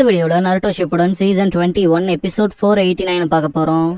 இந்த வீடியோல Naruto Shippuden season 21 episode 489 பார்க்க போறோம்.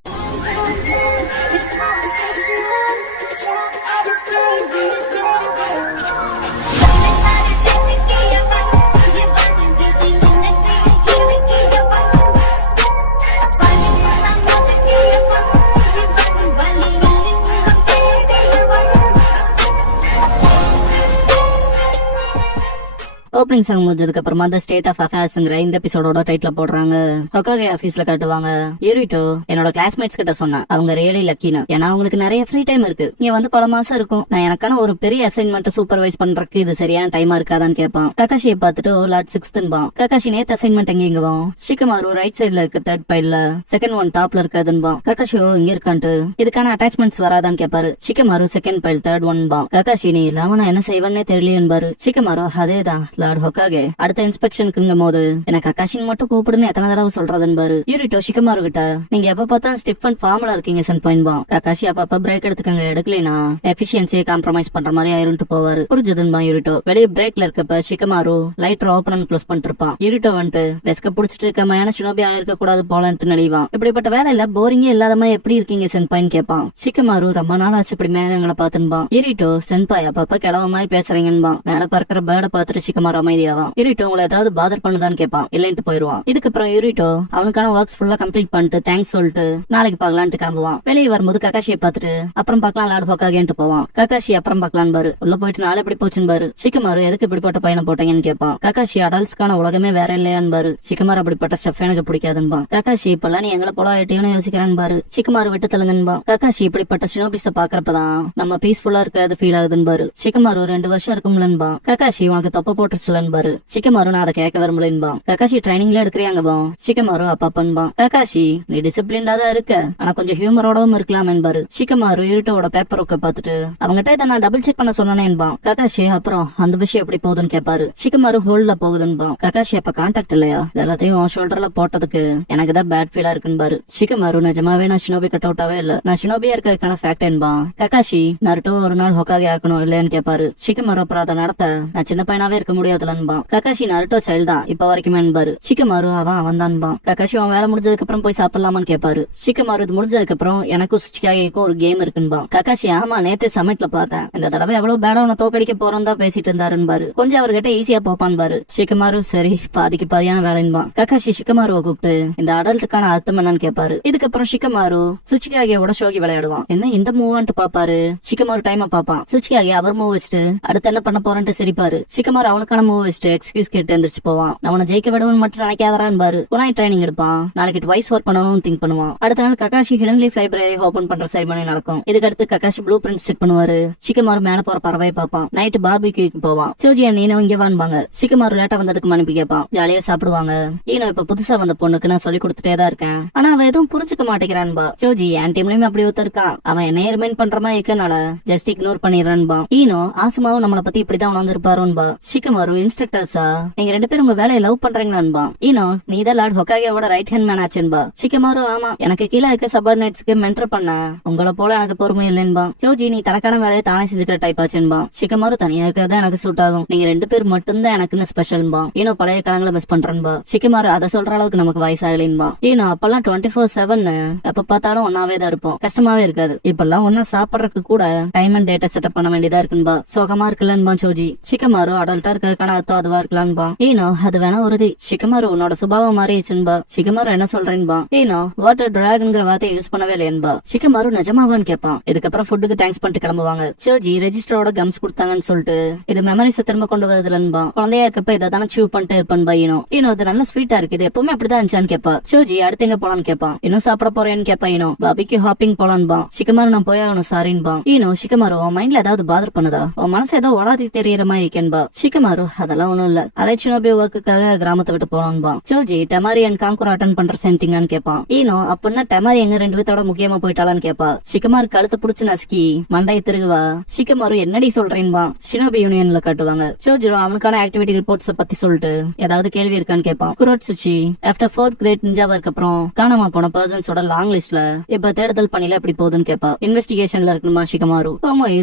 ஓப்பனிங் சாங் முடிஞ்சதுக்கு அப்புறமா அந்த ஸ்டேட் ஆஃப் அஃபேர்ஸ்ங்கிற இந்த எபிசோடோட டைட்டில் போடுறாங்க. ஹொகாகே ஆபீஸ்ல காட்டுவாங்க. யூரிட்டோ என்னோட கிளாஸ்மேட்ஸ் கிட்ட சொன்னேன், அவங்க ரியலி லக்கின்னு. ஏன்னா அவங்களுக்கு நிறைய ஃப்ரீ டைம் இருக்கு. நீ வந்து பல மாசம் இருக்கும். நான் எனக்கான ஒரு பெரிய அசைன்மெண்ட் சூப்பர்வைஸ் பண்றதுக்கு இது சரியான டைமா இருக்காதான்னு கேட்பான். ககாஷியை பார்த்துட்டு லாட் 6th ககாஷி நேத்து அசைன்மெண்ட் எங்க இங்கவான். ஷிகமாரு ரைட் சைட்ல இருக்க தேர்ட் பைல்ல செகண்ட் ஒன் டாப்ல இருக்காதுன்னு ககாஷியோ இங்க இருக்கான்ட்டு இதுக்கான அட்டாச்மெண்ட்ஸ் வராதான்னு கேட்பாரு. Shikamaru second file third one Kakashi நீ இல்லாம நான் என்ன செய்வேன்னே தெரியலையேன்பாரு. ஷிகமாரு அதேதான் ஹொகாகே அடுத்த இன்ஸ்பெக்ஷனுக்குங்கும் போது எனக்கு ககாஷின் மட்டும் கூப்பிடுன்னு எத்தனை தடவை சொல்றதுன்னு யூரிட்டோ ஷிகமாரு கிட்ட நீங்க எப்ப பார்த்தா ஸ்டிஃப் அண்ட் ஃபார்முலா இருக்கீங்க சென்ட் பாயிண்ட் ககாஷி அப்பப்ப பிரேக் எடுத்துக்கங்க, எடுக்கலைனா எஃபிஷியன்சியை காம்ப்ரமைஸ் பண்ற மாதிரி ஆயிருட்டு போவாரு. புரிஞ்சதுன்பா யூரிட்டோ. வெளியே பிரேக்ல இருக்கப்ப Shikamaru lighter open and close பண்ணிட்டு இருப்பான். யூரிட்டோ வந்துட்டு டெஸ்க புடிச்சிட்டு இருக்க ஷினோபி ஆயிருக்க கூடாது போலன்ட்டு நினைவான். இப்படிப்பட்ட வேலையில போரிங்கே இல்லாதமா எப்படி இருக்கீங்க சென்ட் பாயிண்ட் கேட்பான். ஷிகமாரு ரொம்ப நாள் ஆச்சு இப்படி மேகங்களை பாத்துன்பான். யூரிட்டோ சென்பாய் அப்பப்ப கிளவ மாதிரி பேசுறீங்கன்பா. மேல பறக்கிற பேர்ட பாத்துட்டு ஷிகமாரு அமைதியாவான். யூரிட்டோ உங்களை ஏதாவது பாதர் பண்ணுதான்னு கேட்பான். இல்லன்ட்டு போயிருவான். இதுக்கப்புறம் யூரிட்டோ அவனுக்கான ஒர்க்ஸ் ஃபுல்லா கம்ப்ளீட் பண்ணிட்டு தேங்க்ஸ் சொல்லிட்டு நாளைக்கு பாக்கலான்ட்டு கிளம்புவான். வெளியே வரும்போது ககாஷியை பார்த்துட்டு அப்புறம் பாக்கலாம் லார்ட் ஹொகாகேன்ட்டு போவான். ககாஷி அப்புறம் பாக்கலாம் பாரு. உள்ள போயிட்டு நாளை எப்படி போச்சுன்னு பாரு. ஷிகமாரு எதுக்கு இப்படிப்பட்ட பையனை போட்டீங்கன்னு கேட்பான். ககாஷி அடல்ட்ஸ்க்கான உலகமே வேற இல்லையான்னு பாரு. ஷிகமாரு அப்படிப்பட்ட ஸ்டெப் எனக்கு பிடிக்காதுன்பா. ககாஷி இப்பெல்லாம் நீ எங்களை போல ஆயிட்டேன்னு யோசிக்கிறேன்னு பாரு. ஷிகமாரு விட்டு தள்ளுங்கன்பா. ககாஷி இப்படிப்பட்ட ஷினோபிஸ பாக்குறப்பதான் நம்ம பீஸ்ஃபுல்லா இருக்காது ஃபீல் ஆகுதுன்னு பாரு. ஷிகமாரு 2 வருஷம் இருக்குங்களேன்பா. ககாஷி உனக்கு தொப்ப போட்டுருச்சுலன்னு பாரு. ஷிகமாரு நான் அதை கேட்க வரும்பா. ககாஷி ட்ரைனிங்ல எடுக்கிறியாங்க. ஷிகமாரு அப்பப்பன்பா. ககாஷி நீ டிசிப்ளின்டா தான் இருக்க, ஆனா கொஞ்சம் ஹியூமரோடவும் இருக்கலாம் என்பாரு. ஷிகமாரு யூரிட்டோட பேப்பர் ஒர்க்க பாத்துட்டு அவங்ககிட்ட இதை நான் டபுள் செக் பண்ண சொன்னேன்பா. ககாஷி அப்புறம் அந்த விஷயம் எப்படி போகுதுன்னு கேட்பாரு. ஷிகமாரு ஹோல்ட்ல போகுதுன்பா. ககாஷி அப்ப கான்டாக்ட் இல்லையா, எல்லாத்தையும் ஷோல்டர்ல போட்டதுக்கு எனக்கு தான் பேட் ஃபீலா இருக்குன்னு. ஷிகமாரு நிஜமாவே நான் ஷினோபி கட் அவுட்டாவே இல்ல, நான் ஷினோபியா இருக்கிறதுக்கான ஃபேக்ட் என்பா. ககாஷி நருட்டோ ஒரு நாள் ஹொகாகே ஆக்கணும் இல்லையான்னு கேட்பாரு. ஷிகமாரு அப்புறம் அதை நடத்த நான் சின்ன பையனாவே இருக்க முடியாதுலன்பா. ககாஷி நருட்டோ சைல்ட் தான் இப்ப வரைக்கும் என்பாரு. ஷிகமாரு அவன் தான்பா. ககாஷி அவன் வேலை முடிஞ்சதுக்கு அப்புறம் போய் சாப்பிடலாமான்னு கேட்பாரு. ஷிகமாரு இது முடிஞ்சதுக்கு அப்புறம் எனக்கும் சுச்சிகாகேக்கும் ஒரு கேம் இருக்குன்பா. ககாஷி ஆமா நேத்து சமைட்ல பார்த்தேன், இந்த தடவை எவ்வளவு பேடா உன தோக்கடிக்க போறோம் தான் பேசிட்டு இருந்தாருன்னு கொஞ்சம் அவர்கிட்ட ஈஸியா போப்பான் பாரு. ஷிகமாரு சரி பாதிக்கு பாதியான வேலைன்பா. ககாஷி ஷிகமாருவை கூப்பிட்டு இந்த அடல்ட்டுக்கான அர்த்தம் என்னன்னு கேட்பாரு. இதுக்கப்புறம் ஷிகமாரு சுச்சிகாகேவோட ஷோகி விளையாடுவான். என்ன இந்த மூவான்ட்டு பாப்பாரு. ஷிகமாரு டைம் பாப்பான். சுச்சிகாகே அவர் மூவ் வச்சுட்டு அடுத்து என்ன பண்ண போறேன்ட்டு சிரிப்பாரு. ஷிகமாரு அவனுக்கான மூவ் வச்சுட்டு எக்ஸ்கியூஸ் கேட்டு எந்திரிச்சு போவான். நான் உன ஜெயிக்க விடுவன் மட்டும் நினைக்காதரான் பாரு. குனாய் ட்ரைனிங் எடுப்பான். நாளைக்கு ட்வைஸ் ஒர்க் பண்ணணும்னு திங்க் பண்ணுவான். அடுத்த நாள் Kakashi hidden leaf library open பண்ற செரிமனி நடக்கும். இதுக்கு அடுத்து ககாஷி ப்ளூ பிரிண்ட்ஸ் செக் பண்ணுவாரு. ஷிகமாரு மேல போற பறவையை பார்ப்பான். நைட்டு பார்பிக்யூக்கு போவான். சோஜி நீனும் இங்க வான்பாங்க. ஷிகமாரு லேட்டா வந்ததுக்கு மனுப்பி கேட்பான். ஜாலியா சாப்பிடுவாங்க. ஈனோ இப்ப புதுசா வந்த பொண்ணுக்கு நான் சொல்லி கொடுத்துட்டே தான் இருக்கேன், ஆனா அவன் எதுவும் புரிஞ்சுக்க மாட்டேங்கிறான்பா. சோஜி என் டீம்லயும் அப்படி ஒருத்தர் இருக்கான், அவன் என்ன ரிமைண்ட் பண்ற மாதிரி இருக்கனால ஜஸ்ட் இக்னோர் பண்ணிடுறான்பா. ஈனோ ஆசுமாவும் நம்மளை பத்தி இப்படிதான் உணர்ந்திருப்பாருன்பா. ஷிகமாரு இன்ஸ்ட்ரக்டர்ஸா நீங்க 2 பேரும் உங்க வேலையை லவ் பண்றீங்களான்பா. ஈனோ நீ தான் லார்ட் ஹொகாகேவோட ரைட் ஹேண்ட் மேன் ஆச்சுன்பா. ஷிகமாரு ஆமா எனக்கு கீழே இருக்க சபார்டினேட்ஸ்க்கு மென்டர் பண்ண உங்களை போல எனக்கு பொறுமை இல்லைன்பா. ஜோஜி நீ தனக்கான வேலையை தானே செஞ்சுக்கிற டைப் ஆச்சுன்பா. ஷிகமாரு தனியா இருக்கிறதா எனக்கு சூட் ஆகும், நீங்க 2 பேர் மட்டும்தான் எனக்குன்னு ஸ்பெஷல்பா. ஈனோ பழைய காலங்களை மிஸ் பண்றேன்பா. ஷிகமாரு அதை சொல்ற அளவுக்கு நமக்கு வயசாகலின்பா. ஈனோ அப்பெல்லாம் 24/7 எப்ப பார்த்தாலும் ஒன்னாவே தான் இருப்போம், கஷ்டமாவே இருக்காது. இப்பெல்லாம் ஒன்னா சாப்பிடறதுக்கு கூட டைம் அண்ட் டேட்டா செட்டப் பண்ண வேண்டியதா இருக்குன்பா. சோகமா இருக்குல்லன்பா ஜோஜி. ஷிகமாரு அடல்ட்டா இருக்கிறதுக்கான அர்த்தம் அதுவா இருக்கலான்பா. ஈனோ அது வேணா உறுதி. ஷிகமாரு உன்னோட சுபாவம் மாறிடுச்சுன்பா. ஷிகமாரு என்ன சொல்றேன்பா. ஈனோ வாட்டர் டிராகன்ங்கிற வார்த்தையை யூஸ் பண்ணவே இல்லையன்பா. ஷிகமாரு நிஜமாவான்னு கேட்பான். இதுக்கப்புறம் ஃபுட்டுக்கு தேங்க்ஸ் பண்ணிட்டு கிளம்புவாங்க. சோஜி ரெஜிஸ்டரோட கம்ஸ் கொடுத்தாங்கன்னு சொல்லிட்டு இது மெமரிஸை திரும்ப கொண்டு வருதுலன்பா. குழந்தையா இருக்கப்ப இதை தானே சீவ் பண்ணிட்டு இருப்பா. ஈனோ அது நல்ல ஸ்வீட்டா இருக்குது, எப்பவுமே அப்படிதான் இருந்துச்சான்னு கேப்பா. சோஜி அடுத்து எங்க போலான்னு கேட்பான். இன்னும் சாப்பிட போறேன்னு கேப்பா. ஈனோ பாபிக்கு ஹாப்பிங் போலான்பா. ஷிகமாரு நான் போயாகணும் சாரின்பா. ஈனோ ஷிகமாரு உன் மைண்ட்ல ஏதாவது பாதர் பண்ணுதா, உன் மனசு ஏதோ உலாதி தெரியற மாதிரி இருக்கேன்பா. ஷிகமாரு அதெல்லாம் ஒண்ணும் இல்ல, அலைச்சினோபி ஒர்க்குக்காக கிராமத்தை விட்டு போலான்பா. சோஜி டெமாரி அண்ட் காங்கூர் அட்டன் பண்ற சென்டிங்கான்னு கேட்பான். ஈனோ அப்படின்னா டெமாரி எங்க 2 பேத்தோட முக்கியமா போயிட்டாலான்னு கேப்பா. ஷிகமாரு கழுத்து புடிச்சு நசுக்கி மண்டைய திருகுவா. ஷிகமாரு என்னடி சொல்றேன்பா. ஷினோபி யூனியன்ல காட்டுவாங்க. சோஜிரோ அவனுக்கான ஆக்டிவிட்டி ரிப்போர்ட்ஸ் பத்தி சொல்லிட்டு ஏதாவது கேள்வி இருக்கான்னு கேட்பான். குரோட்சுச்சி ஆஃப்டர் 4th கிரேட் நிஞ்சாவா இருக்கப்பறம் காணாம போன பர்சன்ஸோட லாங் லிஸ்ட்ல இப்ப தேடுதல் பணியில எப்படி போகுதுன்னு கேட்பா. இன்வெஸ்டிகேஷன்ல இருக்குமா ஷிகமாரு.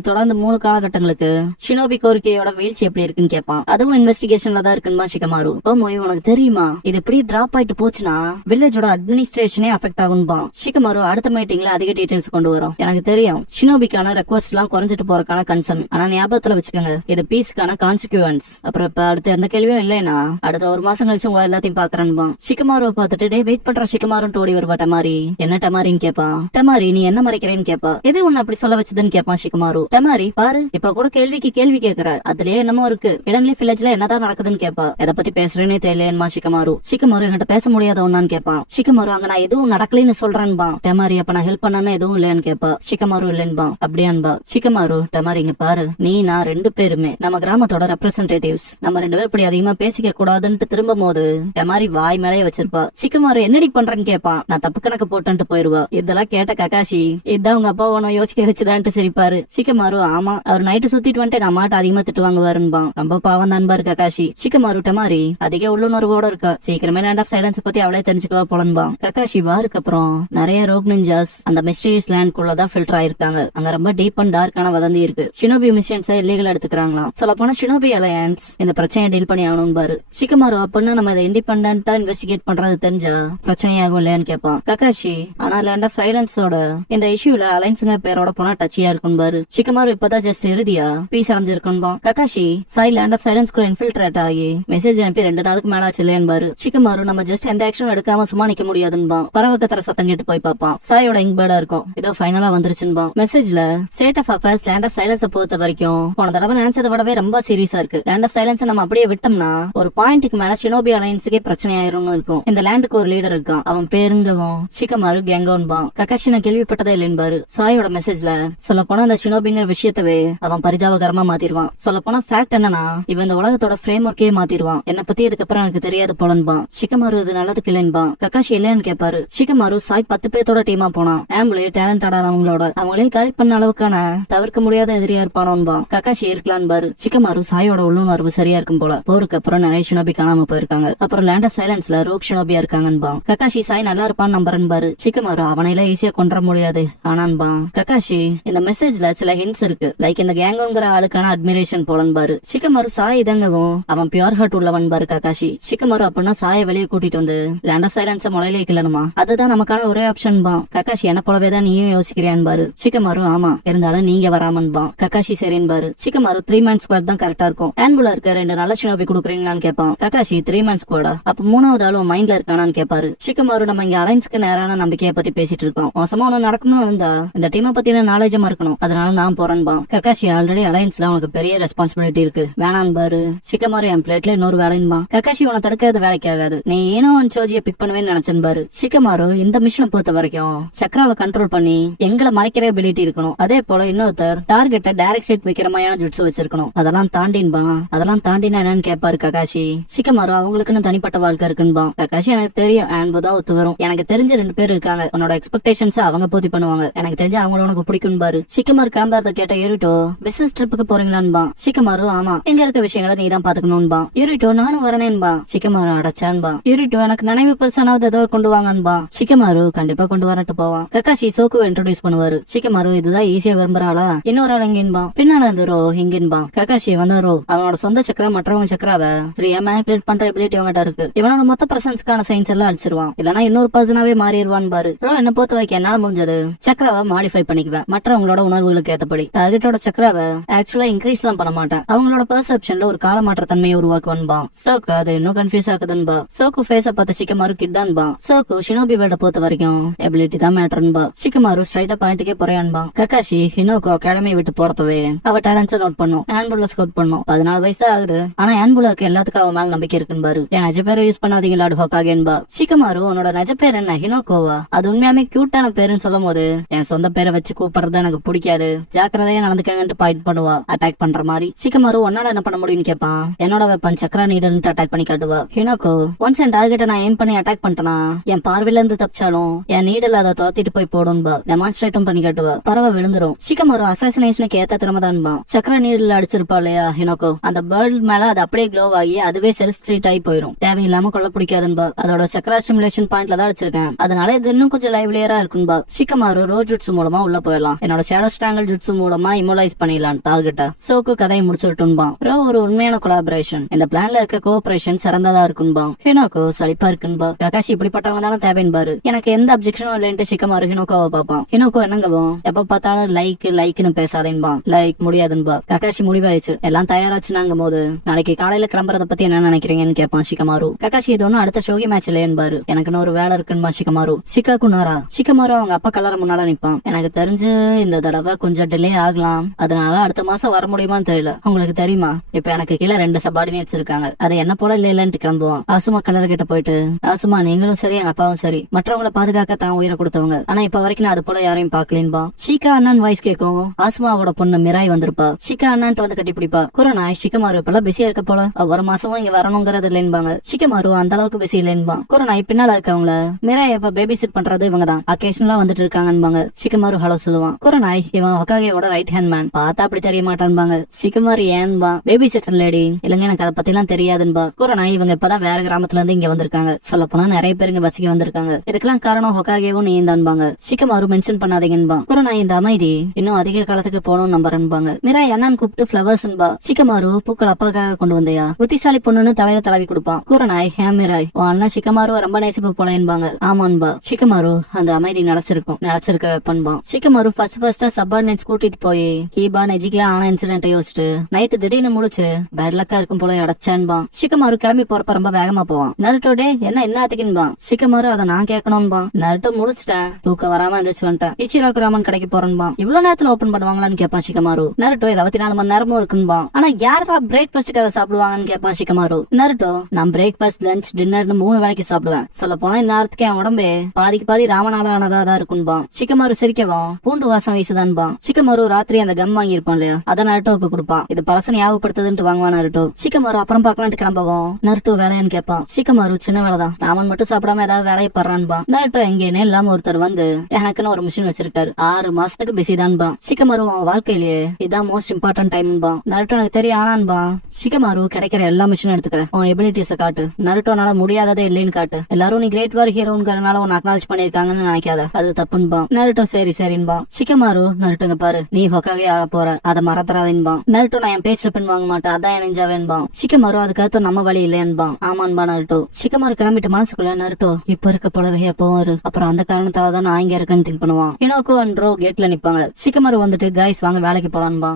தொடர்ந்து 3 காலகட்டங்களுக்கு ஷினோபி கோரிக்கையோட வீழ்ச்சி எப்படி இருக்குன்னு கேட்பான். அதுவும் இன்வெஸ்டிகேஷன்ல தான் இருக்குன்பா ஷிகமாரு. ஓ மொய், உனக்கு தெரியுமா இது எப்படி டிராப் ஆயிட்டு போச்சுன்னா வில்லேஜோட அட்மினிஸ்ட்ரேஷனே அஃபெக்ட் ஆகும்பா. ஷிகமாரு அடுத்த மீட்டிங்ல அதிக டீடைல்ஸ் கொண்டு வரும். எனக்கு தெரியும் ஷினோபிக்கான ரெக்வஸ்ட் எல்லாம் குறைஞ்சிட்டு போறதுக்கான கன்சர்ன், ஆனா ஞாபகத்துல வச்சுக்கோங்க இது பீஸ்க்கான கான்சிக்வன்ஸ். அப்புறம் இப்ப அடுத்து எந்த கேள்வியும் இல்லைன்னா அடுத்த ஒரு மாசம் கழிச்சு உங்க எல்லாத்தையும் பாக்குறேன்பா. ஷிகமாருவை பார்த்துட்டு டே வெயிட் பண்ற ஷிகமாருன்னு ஓடி வருவா டமாரி. என்ன டமாரின்னு கேப்பா. டமாரி நீ என்ன மறைக்கிறேன்னு கேப்பா. எது உன்னை அப்படி சொல்ல வச்சதுன்னு கேப்பான் ஷிகமாரு. டமாரி பாரு இப்ப கூட கேள்விக்கு கேள்வி கேக்குற, அதுலயே என்னமோ இருக்கு. இடன்லி வில்லேஜ்ல என்னதான் நடக்குதுன்னு கேப்பா. எதை பத்தி பேசுறேன்னே தெரியலையன்மா ஷிகமாரு. ஷிகமாரு என்கிட்ட பேச முடியாத ஒன்னான்னு கேப்பான். ஷிகமாரு அங்க நான் எதுவும் நடக்கலன்னு சொல்றேன்பா. டமாரி அப்ப நான் ஹெல்ப் பண்ணனு எதுவும் இல்லையான்னு கேப்பா. ஷிகமாரு இல்லன்பா. அப்படியான்பா. ஷிகமாரு டமாரி இங்க பாரு, நீ நான் ரெண்டு பேருமே நம்ம கிராமத்தோட ரெப்ரசன்டேட்டிவ்ஸ், நம்ம ரெண்டு பேரும் இப்படி அதிகமா பேசிக்க கூடாதுன்னு திரும்பும் போது டமாரி வாய் மேலே வச்சிருப்பா. ஷிகமாரு என்னடி பண்றேன்னு கேப்பான். நான் தப்பு கணக்கு போட்டு போயிருவா. இதெல்லாம் கேட்ட ககாஷி இதான் உங்க அப்பா உன யோசிக்க வச்சுதான்ட்டு சிரிப்பாரு. ஷிகமாரு ஆமா அவர் நைட்டு சுத்திட்டு வந்துட்டு எங்க அம்மாட்ட அதிகமா திட்டு வாங்குவாருன்பா. ரொம்ப பாவம் தான் பாரு ககாஷி. ஷிகமாரு டமாரி அதிக உள்ளுணர்வோட இருக்கா, சீக்கிரமே லேண்ட் ஆஃப் சைலன்ஸ் பத்தி அவளே தெரிஞ்சுக்கவா போலன்பா. ககாஷி வாருக்கு அப்புறம் நிறைய ரோக் நிஞ்சாஸ் அந்த மிஸ்டீரியஸ் லேண்ட் குள்ளதான் ஃபில்டர் ஆயிருக்காங்க. அங்க ரொம்ப டீப் அண்ட் டார்க்கான வதந்தி இருக்கு. ஷினோபி மிஷன்ஸ் இல்லீகல் எடுத்துக்கிறாங்களாம். சொல்ல போனா ஷினோபி அலையன்ஸ் இந்த பிரச்சனையை டீல் பண்ணி ஆகணும் பாரு. ஷிகமாரு அப்படின்னா நம்ம இதை இண்டிபெண்டா இன்வெஸ்டிகேட் பண்றது தெரிஞ்சா பிரச்சனையாகும் இல்லையான்னு கேட்பான் ககாஷி. ஆனா லேண்ட் ஆஃப் சைலன்ஸோட இந்த இஷ்யூல அலைன்ஸுங்க பேரோட போனா டச்சியா இருக்கும் பாரு. ஷிகமாரு இப்பதான் ஜஸ்ட் இறுதியா பீஸ் அடைஞ்சிருக்கும் Kakashi. Sai land of silence குள்ள இன்ஃபில்ட்ரேட் ஆகி மெசேஜ் அனுப்பி 2 நாளுக்கு மேல ஆச்சு இல்லையான்னு பாரு. ஷிகமாரு நம்ம ஜஸ்ட் எந்த ஆக்ஷனும் எடுக்காம சும்மா நிக்க முடியாதுன்பா. பறவை கத்துற சத்தம் கேட்டு போய் பாப்பான். சாயோட இங்பேர்டா இருக்கும். இதோ ஃபைனலா வந்துருச்சுன்பா. மெசேஜ்ல state of affairs land of silence பொறுத்த வரைக்கும் போன தடவை நினைச்சதை விடவே ரொம்ப சீரியஸா இருக்கு. லேண்ட் ஆஃப் சைலன்ஸ் நம்ம அப்படியே விட்டோம்னா ஒரு பாயிண்ட்டுக்கு மேல ஷினோபி அலைன்ஸுக்கே பிரச்சனை ஆயிரும்னு இருக்கும். இந்த லேண்டுக்கு ஒரு லீடர் இருக்கான், அவன் பேருங்கவும் ஷிகமாரு கேங்கோன்பா. ககாஷி நான் கேள்விப்பட்டதே இல்லைன்பாரு. சாயோட மெசேஜ்ல சொல்ல போனா அந்த ஷினோபிங்கிற விஷயத்தவே அவன் பரிதாபகரமா மாத்திருவான். சொல்ல போனா ஃபேக்ட் என்னன்னா இவன் இந்த உலகத்தோட ஃப்ரேம் ஒர்க்கே மாத்திருவான். என்ன பத்தி இதுக்கப்புறம் எனக்கு தெரியாது போலன்பா. ஷிகமாரு இது நல்லதுக்கு இல்லைன்பா. ககாஷி இல்லையான்னு கேட்பாரு. ஷிகமாரு சாய் 10 பேர்த்தோட டீமா போனான். ஆம்புலே டேலண்டடானவங்களோட அவங்களே கலெக்ட் பண்ண அளவுக்கான தவிர்க்க முடியாத எதிரியா இருப்பானோன்பா. ககாஷி இருக்கலான்னு பாரு. ஷிகமாரு சாயோட உள்ளுணர்வு சரியா இருக்கும் போல. போருக்கு அப்புறம் நிறைய ஷினோபி காணாம போயிருக்காங்க. அப்புறம் லேண்ட் ஆஃப் சைலன்ஸ்ல ரோக் ஷினோபியா இருக்காங்கன்பா. ககாஷி சாய் நல்லா இருப்பான்னு நம்புறேன் பாரு. ஷிகமாரு அவனையில ஈஸியா கொன்ற முடியாது ஆனான்பா. ககாஷி இந்த மெசேஜ்ல சில ஹிண்ட்ஸ் இருக்கு, லைக் இந்த கேங்குங்கிற ஆளுக்கான அட்மிரேஷன் போலன் பாரு. ஷிகமாரு சாய் இதங்கவும் அவன் பியூர் ஹார்ட் உள்ளவன் பாரு ககாஷி. ஷிகமாரு அப்படின்னா சாய வெளியே கூட்டிட்டு வந்து லேண்ட் ஆஃப் சைலன்ஸ முளையிலே கிள்ளணுமா, அதுதான் நமக்கான ஒரே ஆப்ஷன் பா. ககாஷி என்ன போலவே தான் நீயும் யோசிக்கிறியான் பாரு. ஷிகமாரு ஆமா, இருந்தாலும் நீங்க வராமன் பா. ககாஷி சரின்னு பாரு. ஷிகமாரு 3 மேன் ஸ்குவாட் தான் கரெக்டா இருக்கும். ஆன்புல இருக்க 2 நல்ல ஷினோபி குடுக்குறீங்களான்னு கேட்பான். ககாஷி 3 மேன் ஸ்குவாடா, அப்ப 3வது ஆளும் மைண்ட்ல இருக்கானான்னு கேட்பாரு. ஷிகமாரு நம்ம இங்க அலைன்ஸ்க்கு நேரான நம்பிக்கையை பத்தி பேசிட்டு இருக்கோம். மோசமா ஒண்ணு நடக்கணும் இருந்தா இந்த டீமை பத்தின நாலேஜமா இருக்கணும், அதனால நான் போறேன்பா. ககாஷி ஆல்ரெடி அலைன்ஸ்ல உனக்கு பெரிய ரெஸ்பான்சிபிலிட்டி இருக்கு வேணான் பாரு. ஷிகமாரு என் பிளேட்ல இன்னொரு வேலைன்பா. ககாஷி உன தடுக்கிறது வேலைக்கு ஆகாது, நீ ஏனோ சோஜியை பிக் பண்ணுவேன்னு நினைச்சேன் பாரு. ஷிகமாரு இந்த மிஷனை பொறுத்த வரைக்கும் சக்ராவை கண்ட்ரோல் பண்ணி எங்களை மறைக்கிற எபிலிட்டி இருக்கணும். அதே போல இன்னொருத்தர் டார்கெட்டை டைரக்ட் ஹிட் வைக்கிற மாதிரியான ஜுட்ஸு வச்சிருக்கணும். அதெல்லாம் தாண்டின்பா. அதெல்லாம் தாண்டினா என்னன்னு கேட்பாரு ககாஷி. ஷிகமாரு அவங்களுக்குன்னு தனிப்பட்ட வாழ்க்கை இருக்குன்பா. ககாஷி எனக்கு தெரியும் ஆன்பு தான் ஒத்து வரும். எனக்கு தெரிஞ்ச 2 பேர் இருக்காங்க, உன்னோட எக்ஸ்பெக்டேஷன்ஸ் அவங்க பூர்த்தி பண்ணுவாங்க. எனக்கு தெரிஞ்ச அவங்கள உனக்கு பிடிக்கும் பாரு. ஷிகமாரு கிளம்புறத கேட்ட யூரிட்டோ பிசினஸ் ட்ரிப்புக்கு போறீங்களான்பா. ஷிகமாரு ஆமா, எங்க இருக்க விஷயங்களை நீ தான் பாத்துக்கணும்பா. யூரிட்டோ நானும் வரனேன்பா. ஷிகமாரு அடைச்சான்பா. யூரிட்டோ எனக்கு நினைவு பெருசானாவது ஏதோ கொண்டு வாங்கன்பா. ஷிகமாரு கண்டிப்பா கொண்டு வரட்டு போவான். ககாஷி சோக்குவை இன்ட்ரோடியூஸ் பண்ணுவாரு. ஷிகமாரு இதுதான் ஈஸியா விரும்புறாளா, இன்னொரு ஆள் எங்கின்பா. பின்னால இருந்து ரோ இங்கின்பா. ககாஷி வந்தாரோ அவனோட சொந்த சக்கரம் மற்றவங்க சக்கராவை ஃப்ரீயா மேனிபுலேட் பண்ற எபிலிட்டி அவங்ககிட்ட இருக்கு. இவனோட மொத்த பிரசன்ஸ்க்கான சயின்ஸ் எல்லாம் அடிச்சிருவான், இல்லனா இன்னொரு பர்சனாவே மாறிடுவான் பாரு. ரோ என்ன பொறுத்த வரைக்கும் என்னால முடிஞ்சது சக்கராவை மாடிஃபை பண்ணிக்குவேன் மற்றவங்களோட உணர்வுகளுக்கு ஏத்தபடி. டார்கெட்டோட சக்கராவை ஆக்சுவலா இன்க்ரீஸ் தான் பண்ண மாட்டேன், அவங்களோட பெர்செப்ஷன்ல ஒரு கால மாற்ற தன்மையை உருவாக்குவான்பா. சோக்கு அது இன்னும் கன்ஃபியூஸ் ஆகுதுன்பா. சோக்கு ஃபேஸ பார்த்த ஷிகமாரு கிட்டான்பா. சோக்கு ஷினோபி வேல்ட பொறுத்த வரைக்கும் எபிலிட்டி தான் மேட்டர்ன்பா. ஷிகமாரு ஸ்ட்ரைட்டா பாயிண்ட்டுக்கே போறான்பா. ககாஷி ஹினோகோ அகாடமி விட்டு போறப்பவே அவ டேலண்ட்ஸ் நோட் பண்ணும், ஆன்புல ஸ்கோர் பண்ணும். 14 வயசு தான் ஆகுது, ஆனா ஆன்புல இருக்க எல்லாத்துக்கும் அவ மேல நம்பிக்கை இருக்குன்னு பாரு. என் நிஜ பேரை யூஸ் பண்ணாதீங்க லார்ட் ஹோகாகேன்பா. ஷிகமாரு உன்னோட நிஜ பேர் என்ன ஹினோகோவா, அது உண்மையாமே கியூட்டான பேருன்னு சொல்லும் போது என் சொந்த பேரை வச்சு கூப்பிடுறது எனக்கு பிடிக்காது, ஜாக்கிரதையா நடந்துக்கங்கன்ட்டு பாயிண்ட் பண்ணுவா அட்டாக் பண்ற மாதிரி. ஷிகமாரு உன்னால என்ன பண்ண முடியும்னு கேட்பான். என்னோட வெப்பன் சக்கரா நீடல்னு அட்டாக் பண்ணி காட்டுவா. ஹினோகோ ஒன்ஸ் என் டார்கெட்டை நான் ஏம் பண்ணி அட்டாக் பண்ணிட்டேனா என் பார்வையில இருந்து தப்பிச்சாலும் என் நீடல் அதை தோத்திட்டு போய் போடும்பா. டெமான்ஸ்ட்ரேட்டும் பண்ணி காட்டுவா. பறவை விழுந்துரும். ஷிகமாரு அசாசினேஷனுக்கு ஏத்த திறமைதான்பா. சக்கரா நீடல் அடிச்சிருப்பா இல்லையா ஹினோகோ, அந்த பேர்ட் மேல அது அப்படியே க்ளோ ஆகி அதுவே செல்ஃப் ட்ரீட் ஆகி போயிடும். தேவையில்லாம கொள்ள பிடிக்காதுன்பா. அதோட சக்கரா ஸ்டிமுலேஷன் பாயிண்ட்ல தான் அடிச்சிருக்கேன், அதனால இது இன்னும் கொஞ்சம் லைவ்லியரா இருக்குன்பா. ஷிகமாரு ரோ ஜுட்ஸு மூலமா உள்ள போயிடலாம். என்னோட ஷேடோ ஸ்ட்ராங்கல் ஜுட்ஸு மூலமா இமோலைஸ் பண்ணிடலாம் டார்கெட்டை. சோக்கு கதையை முடிச்சுட்டுன்பா. ரோ ஒரு உண்மையான கொலாபரேஷன். இந்த பிளான்ல இருக்க கோஆபரேஷன் சிறந்ததா இருக்குன்பா. ஹினோகோ சலிப்பா இருக்குன்பா. ககாஷி இப்படிப்பட்டவங்க தானே தேவைன்பாரு. எனக்கு எந்த அப்ஜெக்ஷனும் இல்லைன்ட்டு ஷிகமாரு ஹினோகோவை பாப்பான். ஹினோகோ என்னங்கவும் எப்ப பார்த்தாலும் லைக்னு பேசாதேன்பா. லைக் முடியாதுன்பா. ககாஷி முடிவாயிடுச்சு, எல்லாம் தயாராச்சுனாங்கும் போது நாளைக்கு காலையில கிளம்புறத பத்தி என்ன நினைக்கிறீங்கன்னு கேட்பான் ஷிகமாரு. ககாஷி இது ஒன்னும் அடுத்த ஷோகி மேட்ச் இல்லையன்பாரு. எனக்கு ஒரு வேலை இருக்குன்பா ஷிகமாரு. ஷிகாகு நாரா. ஷிகமாரு அவங்க அப்பா கலர முன்னால நிப்பான். எனக்கு தெரிஞ்சு இந்த தடவை கொஞ்சம் டிலே ஆகலாம், அதனால அடுத்த மாசம் வர முடியுமான்னு தெரியல. உங்களுக்கு தெரியுமா, இப்ப எனக்கு கீழே 2 சபார்டினேட்ஸ் இருக்காங்க. அதை என்ன போல இல்லைன்ட்டு கிளம்புவான். ஆசுமா கலர் கிட்ட போயிட்டு, ஆசுமா நீங்களும் சரி எங்க அப்பாவும் சரி மற்றவங்களை பாதுகாக்க தான் உயிரை கொடுத்தவங்க, ஆனா இப்ப வரைக்கும் நான் அது போல யாரையும் பாக்கலேன்பா. ஷிகா அண்ணன் வாய்ஸ் கேட்கும். ஆசுமாவோட பொண்ணு மிராய் வந்திருப்பா. ஷிகா அண்ணான்ட்டு வந்து கட்டி பிடிப்பா. குரநாய் ஷிகமாரு இப்பெல்லாம் பிஸியா இருக்க போல, ஒரு மாசமும் இங்க வரணுங்கிறது இல்லைன்பாங்க. ஷிகமாரு அந்த அளவுக்கு பிஸி இல்லைன்பா. குரநாய் பின்னால இருக்கவங்கள மிராய் இப்ப பேபி சிட் பண்றது இவங்க தான், அக்கேஷனலா வந்துட்டு இருக்காங்கன்பாங்க. ஷிகமாரு ஹலோ சொல்லுவான். குரநாய் இவன் ஹொகாகேவோட ரைட் ஹேண்ட் மேன், பார்த்தா அப்படி தெரிய மாட்டான்பாங்க. ஷிகமாரு ஏன்பா பேபி சிட்டர் லேடி இல்லங்க, எனக்கு அதை பத்தி எல்லாம் தெரியாதுன்பா. குரநாய் இவங்க இப்பதான் வேற கிராமத்துல இருந்து இங்க வந்திருக்காங்க, சொல்ல போனா நிறைய பேர் இங்க வசிக்க வந்திருக்காங்க, இதுக்கெல்லாம் காரணம் ஹொகாகேவும் நீ தான்பாங்க. Shikamaru mention பண்ணாதீங்கன்பா. குரநாய் இந்த அமைதி இன்னும் அதிக காலத்துக்கு போகணும் நம்புறேன்பாங்க. மிராய் அண்ணன் கூப்பிட்டு பிளவர்ஸ்ன்பா. ஷிகமாரு பூக்கள் அப்பாக்காக கொண்டு வந்தையா, புத்திசாலி பொண்ணுன்னு தலையில தடவி கொடுப்பான். குரநாய் ஹே மிராய் உன் அண்ணன் ஷிகமாரு ரொம்ப நேசிப்பு போல என்பாங்க. ஆமான்பா. ஷிகமாரு அந்த அமைதி நினைச்சிருக்க வெப்பன்பா. ஷிகமாரு ஃபர்ஸ்ட் சப்பார்டினேட்ஸ் கூட்டிட்டு போய் கீபா நெஜிக்கலாம் ஆன இன்சிடென்ட் யோசிச்சுட்டு நைட்டு திடீர்னு முடிச்சு பேட் லக்கா இருக்கும் போல அடைச்சான்பா. ஷிகமாரு கிளம்பி போறப்ப ரொம்ப வேகமா போவான். நருட்டோ டே என்ன ஆத்திக்கின்பா. ஷிகமாரு அதை நான் கேட்கணும்பா. நருட்டோ முடிச்சிட்டேன், தூக்க வராம எந்திரிச்சு வந்துட்டேன், இச்சிராக்கு ராமன் கடைக்கு போறேன்பா. இவ்வளவு நேரத்துல ஓபன் பண்ணுவாங்களான்னு கேட்பான் ஷிகமாரு. நருட்டோ 24 மணி நேரமும் இருக்குன்பா. ஆனா யாரா பிரேக்ஃபாஸ்ட்க்கு அதை சாப்பிடுவாங்கன்னு கேட்பான் ஷிகமாரு. நருட்டோ நான் பிரேக்ஃபாஸ்ட் லஞ்ச் டின்னர்னு 3 வேளைக்கு சாப்பிடுவேன், சொல்ல போனா இந்நேரத்துக்கு என் உடம்பே பாதிக்கு பாதி ராமநாடானதா தான் இருக்குன்பா. ஷிகமாரு சிரிக்கவும் பூண்டு வாசம் வீசுதான்பா. ஷிகமாரு ராத்திரி அந்த கம் வாங்கி இருப்பான் இல்லையா, அதை நருட்டோவுக்கு கொடுப்பான். இது பழச ஞாபகப்படுத்துதுன்னு வாங்குவான் நருட்டோ. ஷிகமாரு அப்புறம் பாக்கலான்ட்டு கிளம்பவும் நருட்டோ வேலையான்னு கேட்பான். ஷிகமாரு சின்ன வேலைதான், ராமன் மட்டும் சாப்பிடாம ஏதாவது வேலையை படுறான்பா. நருட்டோ எங்கேனே இல்லாம ஒருத்தர் வந்து எனக்குன்னு ஒரு மிஷின் வச்சிருக்காரு, 6 மாசத்துக்கு பிஸி தான்பா. ஷிகமாரு அவன் வாழ்க்கையிலேயே இதான் மோஸ்ட் இம்பார்ட்டன்ட் டைம்பா. நருட்டோ எனக்கு தெரியும் ஆனான்பா. ஷிகமாரு கிடைக்கிற எல்லா மிஷினும் எடுத்துக்க, உன் எபிலிட்டிஸ காட்டு, நருட்டோனால முடியாததே இல்லைன்னு காட்டு, எல்லாரும் நீ கிரேட் வார் ஹீரோங்கிறனால உன்னை அக்னாலஜ் பண்ணிருக்காங்கன்னு நினைக்காத, அது தப்புன்பா. நருட்டோ சரின்பா. ஷிகமாரு நருட்டோங்க பாரு நீ ஹொகாகே ஆக போற, அதை மறந்துடாதேன்பா. நருட்டோ நான் என் பேச்சு பின் வாங்க மாட்டேன், அதான் என் நெஞ்சாவேன்பா. ஷிகமாரு அதுக்கடுத்து நம்ம வழி இல்லையன்பா. ஆமான்பா நருட்டோ. ஷிகமாரு கிளம்பிட்டு மனசுக்குள்ள நருட்டோ இப்ப இருக்க போலவே எப்போவாரு, அப்புறம் அந்த காரணத்தாலதான் நான் இங்க இருக்கேன்னு திங்க் பண்ணுவான். ஹினோகோ அண்ட் ரோ கேட்ல நிப்பாங்க. ஷிகமாரு வந்துட்டு கைஸ் வாங்க வேலைக்கு போலான்பா.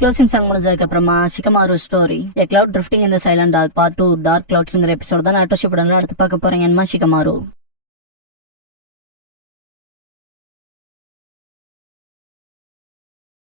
க்ளோசிங் சாங் முடிஞ்சதுக்கு அப்புறமா Shikamaru story A Cloud Drifting in the Silent Dark Part 2 dark கிளவுட்ஸ்ங்கிற எபிசோட் தான் அடுத்த ஷிப்டன்ல அடுத்து பார்க்க போறீங்க. ஷிகமாரு